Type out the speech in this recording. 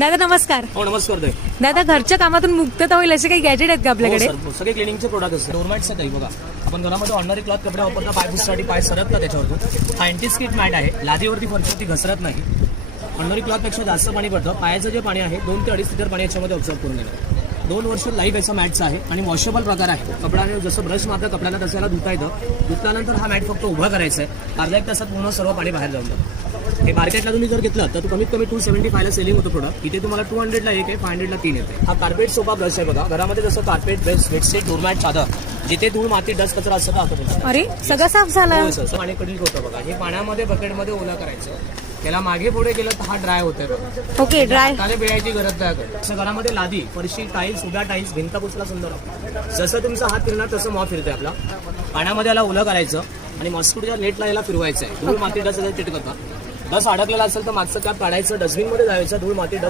दादा नमस्कार. हो नमस्कार ताई. दादा घरच्या कामातून मुक्तता होईल असे काही गॅजेट आहेत का आपल्याकडे? हो, सर, सगळे क्लिनिंगचे प्रोडक्ट असतात. डोरमॅट्स आहेत बघा. आपण घरामध्ये ऑर्डनरी क्लॉथ कपडे वापरता, पाय पुससाठी पाय सरत ना त्याच्यावरतून. हा अँटी स्किट मॅट आहे. लादीवरती फरशीवरती घसरत नाही. ऑर्डनरी क्लॉथ पेक्षा जास्त पाणी पडतं. पायाचं जे पाणी आहे 2 ते 2.5 लिटर पाणी याच्यामध्ये ऑब्झर्व करून देणार. 2 वर्ष लाईफ याचा मॅटचा आहे आणि वॉशेबल प्रकार आहे. कपड्याने जसं ब्रश मारतं कपड्याला तसं धुता येतं. धुतल्यानंतर हा मॅट फक्त उभा करायचा आहे. अर्धा 1 तासात पूर्ण सर्व पाणी बाहेर जाऊन जातं. हे मार्केटला तुम्ही जर घेतलं तर कमीत कमी 275 ला सेलिंग होतो प्रोडक्ट. इथे तुम्हाला 200 ला 1 आहे, 500 ला 3 येते. हा कार्पेट सोफा ब्रश आहे बघा. घरामध्ये जसं कार्पेट ब्रश, बेडशीट, डोरमॅट, चादर जिथे धूळ माती डस्ट कचरा असतं आता अरे सगळं साफ झालं. पाणी कडील होतं बघा. हे पाण्यामध्ये बकेटमध्ये ओला करायचं. त्याला मागे पुढे केलं तर हा ड्राय होतोय बघा. Okay dry. त्याला बिळायची गरज नाही. असं घरामध्ये लादी, फरशी, टाईल्स, उभ्या टाईल्स, भिंत पुसला सुंदर. जसं तुमचा हात फिरणार तसं मॉप फिरतोय आपला. पाण्यामध्ये याला ओलं करायचं आणि मॉस्किटोच्या नेटला याला फिरवायचं आहे. धूळ माती डस्ट चिटकतात. डस्ट अडकलेला असेल तर मागचं कॅप काढायचं, डस्टबिन मध्ये जायचं. धूळ माती